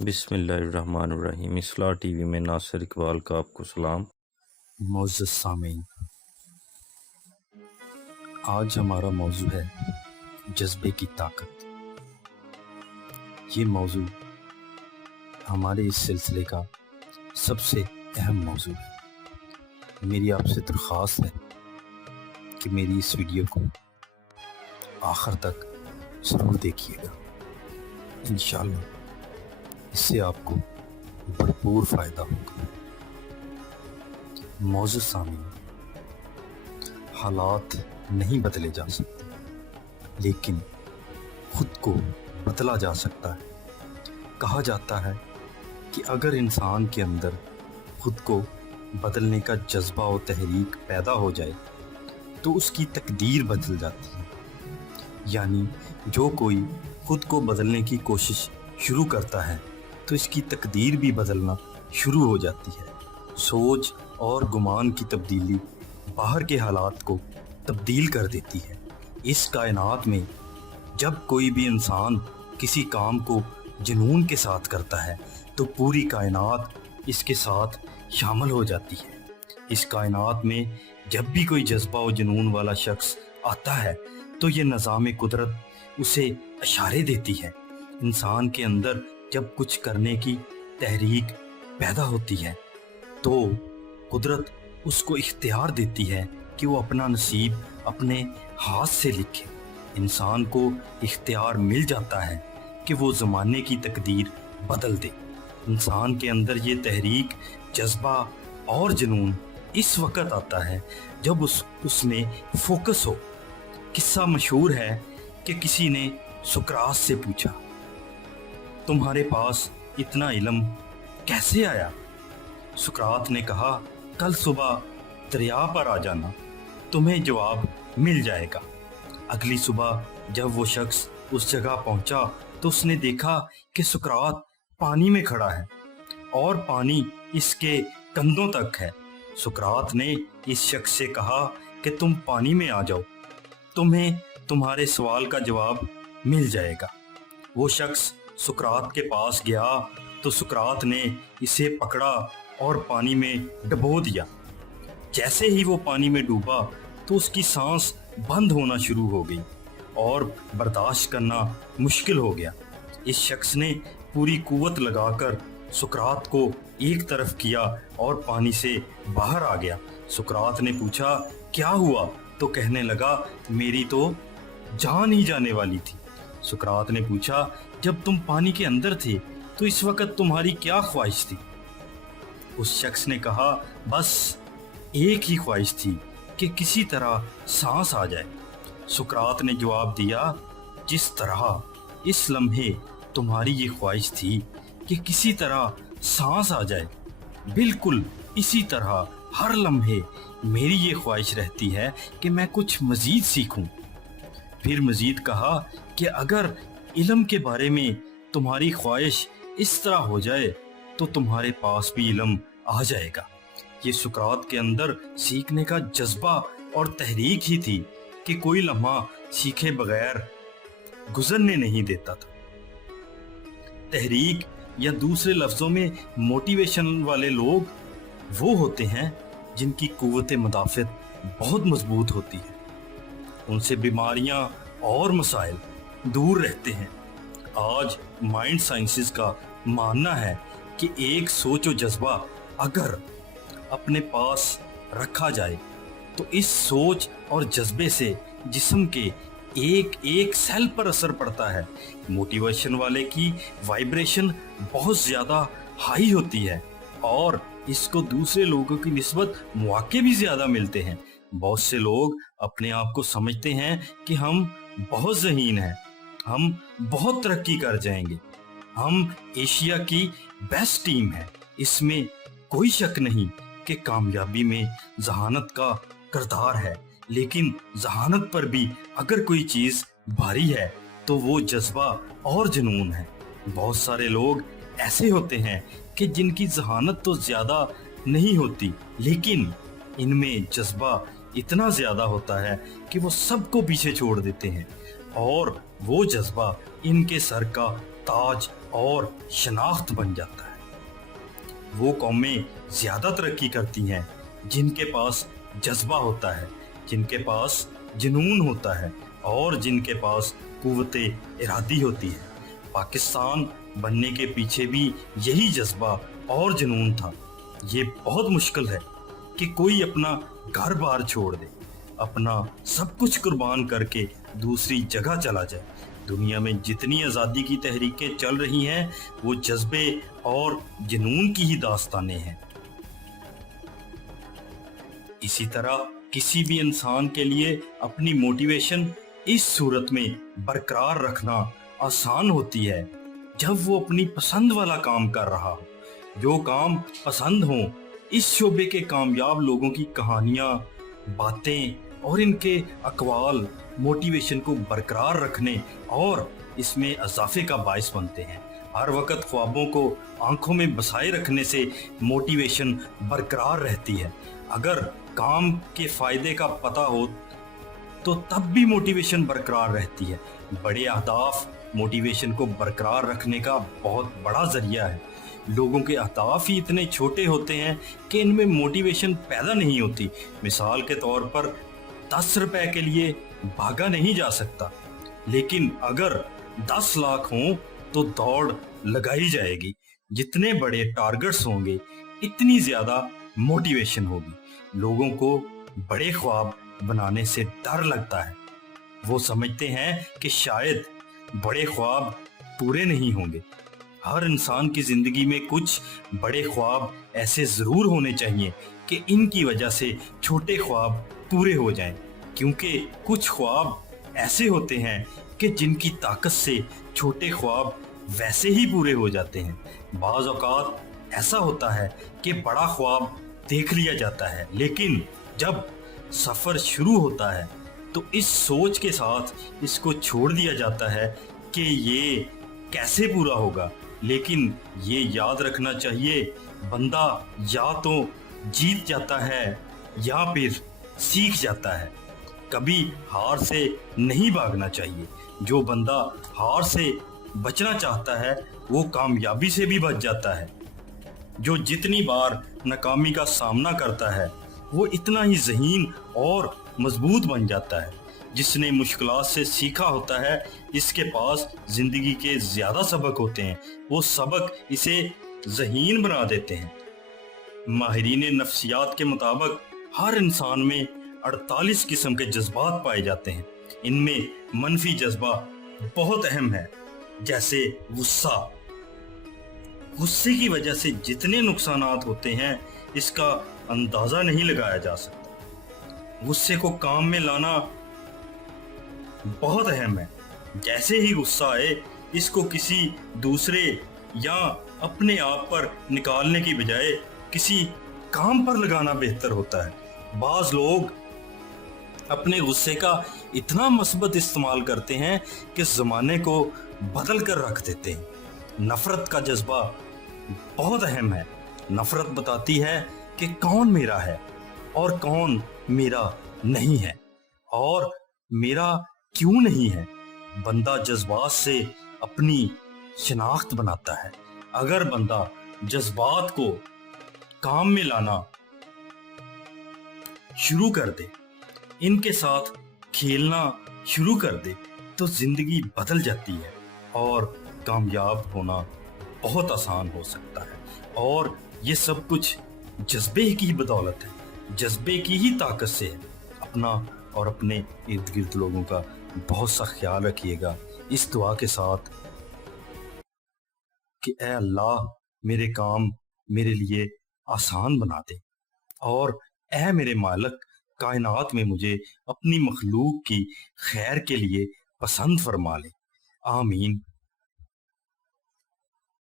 बिस्मिल्लाहिर्रहमानिर्रहीम। इस्लाह टीवी में नासिर इकबाल का आपको सलाम। मोअज़्ज़ज़ सामीन, आज हमारा मौजू है जज्बे की ताकत। ये मौजू हमारे इस सिलसिले का सबसे अहम मौजू है। मेरी आपसे दरख्वास्त है कि मेरी इस वीडियो को आखिर तक ज़रूर देखिएगा। इंशाअल्लाह इससे आपको भरपूर फ़ायदा होगा। मोअज़्ज़ज़ सामीन, हालात नहीं बदले जा सकते, लेकिन खुद को बदला जा सकता है। कहा जाता है कि अगर इंसान के अंदर खुद को बदलने का जज्बा और तहरीक पैदा हो जाए तो उसकी तकदीर बदल जाती है। यानी जो कोई खुद को बदलने की कोशिश शुरू करता है तो इसकी तकदीर भी बदलना शुरू हो जाती है। सोच और गुमान की तब्दीली बाहर के हालात को तब्दील कर देती है। इस कायनात में जब कोई भी इंसान किसी काम को जुनून के साथ करता है तो पूरी कायनात इसके साथ शामिल हो जाती है। इस कायनात में जब भी कोई जज्बा और जुनून वाला शख्स आता है तो ये निज़ाम कुदरत उसे इशारे देती है। इंसान के अंदर जब कुछ करने की तहरीक पैदा होती है तो कुदरत उसको इख्तियार देती है कि वो अपना नसीब अपने हाथ से लिखे। इंसान को इख्तियार मिल जाता है कि वो ज़माने की तकदीर बदल दे। इंसान के अंदर ये तहरीक, जज्बा और जुनून इस वक्त आता है जब उसमें फोकस हो। किस्सा मशहूर है कि किसी ने सुकरात से पूछा, तुम्हारे पास इतना इल्म कैसे आया? सुकरात ने कहा, कल सुबह दरिया पर आ जाना, तुम्हें जवाब मिल जाएगा। अगली सुबह जब वो शख्स उस जगह पहुंचा तो उसने देखा कि सुकरात पानी में खड़ा है और पानी इसके कंधों तक है। सुकरात ने इस शख्स से कहा कि तुम पानी में आ जाओ, तुम्हें तुम्हारे सवाल का जवाब मिल जाएगा। वो शख्स सुकरात के पास गया तो सुकरात ने इसे पकड़ा और पानी में डुबो दिया। जैसे ही वो पानी में डूबा तो उसकी सांस बंद होना शुरू हो गई और बर्दाश्त करना मुश्किल हो गया। इस शख्स ने पूरी कुव्वत लगाकर सुकरात को एक तरफ किया और पानी से बाहर आ गया। सुकरात ने पूछा, क्या हुआ? तो कहने लगा, मेरी तो जान ही जाने वाली थी। सुकरात ने पूछा, जब तुम पानी के अंदर थे तो इस वक्त तुम्हारी क्या ख्वाहिश थी? उस शख्स ने कहा, बस एक ही ख्वाहिश थी कि किसी तरह सांस आ जाए। सुकरात ने जवाब दिया, जिस तरह इस लम्हे तुम्हारी ये ख्वाहिश थी कि किसी तरह सांस आ जाए, बिल्कुल इसी तरह हर लम्हे मेरी ये ख्वाहिश रहती है कि मैं कुछ मज़ीद सीखूं। फिर मज़ीद कहा कि अगर इल्म के बारे में तुम्हारी ख्वाहिश इस तरह हो जाए तो तुम्हारे पास भी इल्म आ जाएगा। ये सुकरात के अंदर सीखने का जज्बा और तहरीक ही थी कि कोई लम्हा सीखे बगैर गुजरने नहीं देता था। तहरीक या दूसरे लफ्ज़ों में मोटिवेशन वाले लोग वो होते हैं जिनकी कुव्वत मुदाफ़त बहुत मजबूत होती है। उनसे बीमारियां और मसाइल दूर रहते हैं। आज माइंड साइंसेस का मानना है कि एक सोच और जज्बा अगर अपने पास रखा जाए तो इस सोच और जज्बे से जिस्म के एक एक सेल पर असर पड़ता है। मोटिवेशन वाले की वाइब्रेशन बहुत ज़्यादा हाई होती है और इसको दूसरे लोगों की निस्बत मौके भी ज़्यादा मिलते हैं। बहुत से लोग अपने आप को समझते हैं कि हम बहुत ज़हीन हैं, हम बहुत तरक्की कर जाएंगे, हम एशिया की बेस्ट टीम है। इसमें कोई शक नहीं कि कामयाबी में जहानत का किरदार है, लेकिन जहानत पर भी अगर कोई चीज़ भारी है तो वो जज्बा और जुनून है। बहुत सारे लोग ऐसे होते हैं कि जिनकी जहानत तो ज़्यादा नहीं होती, लेकिन इनमें जज्बा इतना ज़्यादा होता है कि वो सबको पीछे छोड़ देते हैं और वो जज्बा इनके सर का ताज اور شناخت بن جاتا ہے۔ وہ قومیں زیادہ ترقی کرتی ہیں جن کے پاس جذبہ ہوتا ہے، جن کے پاس جنون ہوتا ہے اور جن کے پاس قوت ارادی ہوتی ہے۔ پاکستان بننے کے پیچھے بھی یہی جذبہ اور جنون تھا۔ یہ بہت مشکل ہے کہ کوئی اپنا گھر بار چھوڑ دے، اپنا سب کچھ قربان کر کے دوسری جگہ چلا جائے۔ دنیا میں جتنی آزادی کی تحریکیں چل رہی ہیں وہ جذبے اور جنون کی ہی داستانیں ہیں۔ اسی طرح کسی بھی انسان کے لیے اپنی موٹیویشن اس صورت میں برقرار رکھنا آسان ہوتی ہے جب وہ اپنی پسند والا کام کر رہا ہو، جو کام پسند ہوں۔ اس شعبے کے کامیاب لوگوں کی کہانیاں، باتیں اور ان کے اقوال موٹیویشن کو برقرار رکھنے اور اس میں اضافے کا باعث بنتے ہیں۔ ہر وقت خوابوں کو آنکھوں میں بسائے رکھنے سے موٹیویشن برقرار رہتی ہے۔ اگر کام کے فائدے کا پتہ ہو تو تب بھی موٹیویشن برقرار رہتی ہے۔ بڑے اہداف موٹیویشن کو برقرار رکھنے کا بہت بڑا ذریعہ ہے۔ لوگوں کے اہداف ہی اتنے چھوٹے ہوتے ہیں کہ ان میں موٹیویشن پیدا نہیں ہوتی۔ مثال کے طور پر 10 روپے کے لیے بھاگا نہیں جا سکتا، لیکن اگر 10 لاکھ ہوں تو دوڑ لگائی جائے گی۔ جتنے بڑے ٹارگٹس ہوں گے اتنی زیادہ موٹیویشن ہوگی۔ لوگوں کو بڑے خواب بنانے سے ڈر لگتا ہے۔ وہ سمجھتے ہیں کہ شاید بڑے خواب پورے نہیں ہوں گے۔ ہر انسان کی زندگی میں کچھ بڑے خواب ایسے ضرور ہونے چاہیے کہ ان کی وجہ سے چھوٹے خواب پورے ہو جائیں، کیونکہ کچھ خواب ایسے ہوتے ہیں کہ جن کی طاقت سے چھوٹے خواب ویسے ہی پورے ہو جاتے ہیں۔ بعض اوقات ایسا ہوتا ہے کہ بڑا خواب دیکھ لیا جاتا ہے، لیکن جب سفر شروع ہوتا ہے تو اس سوچ کے ساتھ اس کو چھوڑ دیا جاتا ہے کہ یہ کیسے پورا ہوگا۔ لیکن یہ یاد رکھنا چاہیے، بندہ یا تو جیت جاتا ہے یا پھر سیکھ جاتا ہے۔ کبھی ہار سے نہیں بھاگنا چاہیے۔ جو بندہ ہار سے بچنا چاہتا ہے وہ کامیابی سے بھی بچ جاتا ہے۔ جو جتنی بار ناکامی کا سامنا کرتا ہے وہ اتنا ہی ذہین اور مضبوط بن جاتا ہے۔ جس نے مشکلات سے سیکھا ہوتا ہے، جس کے پاس زندگی کے زیادہ سبق ہوتے ہیں، وہ سبق اسے ذہین بنا دیتے ہیں۔ ماہرین نفسیات کے مطابق ہر انسان میں 48 قسم کے جذبات پائے جاتے ہیں۔ ان میں منفی جذبہ بہت اہم ہے، جیسے غصہ۔ غصے کی وجہ سے جتنے نقصانات ہوتے ہیں اس کا اندازہ نہیں لگایا جا سکتا۔ غصے کو کام میں لانا بہت اہم ہے۔ جیسے ہی غصہ آئے اس کو کسی دوسرے یا اپنے آپ پر نکالنے کی بجائے کسی کام پر لگانا بہتر ہوتا ہے۔ بعض لوگ اپنے غصے کا اتنا مثبت استعمال کرتے ہیں کہ زمانے کو بدل کر رکھ دیتے ہیں۔ نفرت کا جذبہ بہت اہم ہے۔ نفرت بتاتی ہے کہ کون میرا ہے اور کون میرا نہیں ہے، اور میرا کیوں نہیں ہے۔ بندہ جذبات سے اپنی شناخت بناتا ہے۔ اگر بندہ جذبات کو کام میں لانا شروع کر دے، ان کے ساتھ کھیلنا شروع کر دے، تو زندگی بدل جاتی ہے اور کامیاب ہونا بہت آسان ہو سکتا ہے۔ اور یہ سب کچھ جذبے کی بدولت ہے، جذبے کی ہی طاقت سے ہے۔ اپنا اور اپنے ارد گرد لوگوں کا بہت سا خیال رکھیے گا، اس دعا کے ساتھ کہ اے اللہ میرے کام میرے لیے آسان بنا دے، اور اے میرے مالک کائنات میں مجھے اپنی مخلوق کی خیر کے لیے پسند فرما لے۔ آمین۔